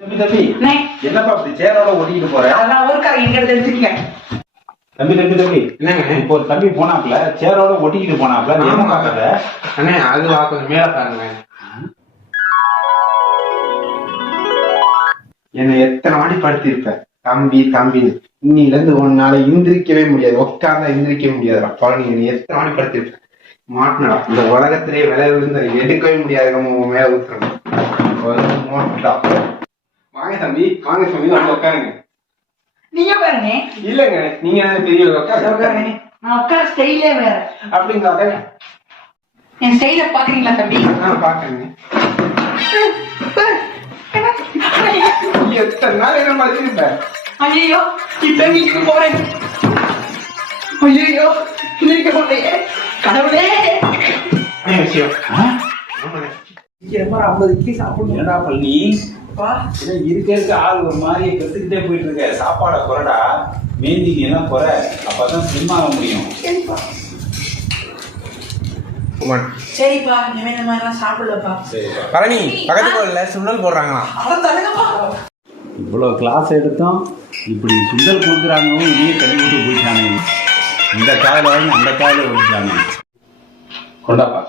தம்பி தம்பி. என்னப்பா இப்படி சேரோட ஒட்டிக்கிட்டு போற? அதெல்லாம் ஊருக்காரங்க இங்க எடுத்து எடுத்துக்கங்க. தம்பி தம்பி தம்பி. என்னங்க? இப்போ ஒரு தம்பி போனாப்ல சேரோட ஒட்டிக்கிட்டு போனாப்ல நீ என்ன ஆமா. பாக்குற அண்ணே அது கொஞ்சம் மேல பாருங்க. என்னை எத்தனை வாட்டி படுத்திருப்ப? தம்பி தம்பின்னு. இன்னில இருந்து உன்னால இந்திரிக்கவே முடியாது. உட்கார்ந்தா இந்திரிக்க முடியாது பழனி என்னை எத்தனை வாட்டி படுத்திருப்ப? மாட்டினடா இந்த உலகத்திலே விலை விழுந்த எடுக்கவே முடியாது நம்ம மேல ஊத்துறோம் ஒரு மாட்டுடா வாங்க தம்பி. வாங்க தம்பி வந்து உட்காருங்க. நீங்க பாருங்க இல்லங்க நீங்க பெரிய உட்காருங்க. நான் உட்கார ஸ்டைலே வேற. அப்படிங்களா என் ஸ்டைல பாக்குறீங்களா தம்பி? நான் எத்தனை நாள் என்ன மதிச்சிருப்பேன் ஐயோ இப்ப வீட்டுக்கு போறேன். ஐயோ வீட்டுக்கு போறேன் கடவுளே. ஐம்பது இட்லி சாப்பிடணும். பழனி பா. என்ன இருக்க இருக்க ஆள் ஒரு மாதிரி கத்துக்கிட்டே போயிட்டு இருக்க சாப்பாடை குறடா மேந்தி நீ எல்லாம் குறை. அப்பதான் ஸ்லிம் ஆக முடியும். சரிப்பா. சரிப்பா இனிமே இந்த மாதிரிலாம் சாப்பிடலப்பா. சரிப்பா. பழனி பக்கத்து கோயில்ல சுண்டல் போடுறாங்களாம். அட தருங்கப்பா இவ்வளோ கிளாஸ் எடுத்தோம். இப்படி சுண்டல் கொடுக்குறாங்க இதையே தள்ளி விட்டு போயிட்டானே. இந்த வாங்கி அந்த காலில் விட்டுட்டானே கொண்டாப்பா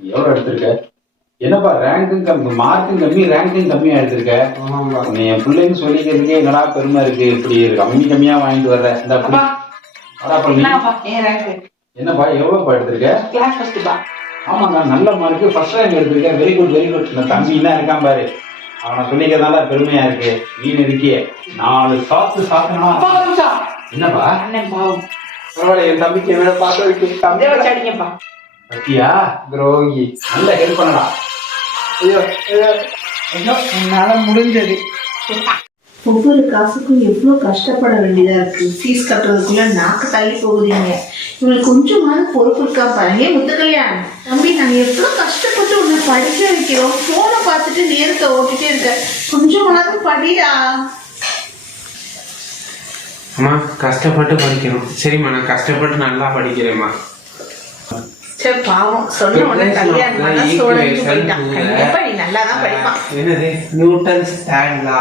எவ்வளோ எடுத்திருக்க? என்னப்பா ரேங்க்கும் கம்மி மார்க்கும் கம்மி ரேங்க்கும் கம்மியா எடுத்திருக்க. நீ என் பிள்ளைன்னு சொல்லிக்கிறதுக்கே என்னடா பெருமை இருக்கு? இப்படி கம்மி கம்மியா வாங்கிட்டு வர்ற. இந்த என்னப்பா எவ்வளோப்பா எடுத்திருக்க? ஆமாங்க நல்ல மார்க்கு ஃபர்ஸ்ட் ரேங்க் எடுத்திருக்க. வெரி குட் வெரி குட் இந்த தம்பி என்ன இருக்கான் பாரு. அவனை சொல்லிக்கிறதால பெருமையா இருக்கு. நீ இருக்கியே நாலு சாத்து சாப்பிடணும் என்னப்பா? பாவம். பரவாயில்ல என் தம்பிக்கு என்ன பார்க்க வைக்க இதே தம்பி வச்சு அடிங்கப்பா. பத்தியா? துரோகி. நல்ல ஹெல்ப் பண்ணடா. ஐயோ ஐயோ. என்னால முடிஞ்சது. ஒவ்வொரு காசுக்கும் எவ்வளோ கஷ்டப்பட வேண்டியதா இருக்கு? ஃபீஸ் கட்டுறதுக்குள்ள நாக்கு தள்ளி போகுதுங்க. இவங்களுக்கு கொஞ்சமாவது பொறுப்பு இருக்கா பாருங்க முத்துக்கல்யாண். தம்பி நாங்கள் எவ்வளோ கஷ்டப்பட்டு உன்னை படிக்க வைக்கிறோம். ஃபோனை பார்த்துட்டு நேரத்தை ஓட்டிட்டே இருக்க. கொஞ்சமாவது படிடா. அம்மா கஷ்டப்பட்டு படிக்கணும். சரிம்மா நான் கஷ்டப்பட்டு நல்லா படிக்கிறேம்மா. சரி பாவம். சொன்ன உடனே கல்யாணம் பண்ணா சோழஞ்சு போயிட்டான் கண்டிப்பா நீ நல்லா தான் படிப்பான். என்னது? நியூட்டன்ஸ் தேர்ட் லா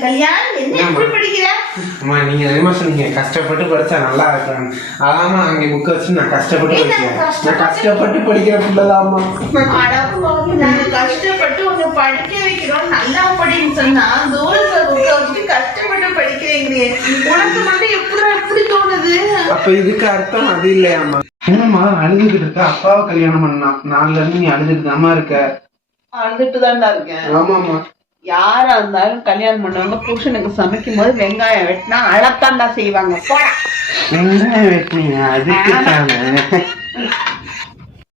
கல்யாண் என்ன எப்படி படிக்கிற? அம்மா நீங்க என்ன சொன்னீங்க கஷ்டப்பட்டு படிச்சா நல்லா இருக்காங்க அதாம்மா அங்க புக் வச்சு நான் கஷ்டப்பட்டு படிக்கிறேன். நான் கஷ்டப்பட்டு- படிக்கிற பிள்ளைதாம்மா நாங்க கஷ்டப்பட்டு படிக்க வைக்கிறோம். நல்லா படின்னு சொன்னா தூரத்தை புக்க வச்சுட்டு கஷ்டப்பட்டு படிக்கிறீங்க உனக்கு மட்டும் எப்படி எப்படி தோணுது? அப்ப இதுக்கு அர்த்தம் அது இல்லையாம்மா. என்னம்மா அழுதுகிட்டு இருக்க அப்பாவை கல்யாணம் பண்ணா நாலுல இருந்து நீ அழுதுட்டு தாம்மா இருக்க? அழுதுட்டு தான்டா இருக்கேன். ஆமாம்மா. யாரா இருந்தாலும் கல்யாணம் பண்ணவங்க. புருஷனுக்கு சமைக்கும் போது வெங்காயம் வெட்டினா அழத்தாண்டா செய்வாங்க. போடா. வெங்காயம் வெட்டினீங்க அதுக்கு தானே.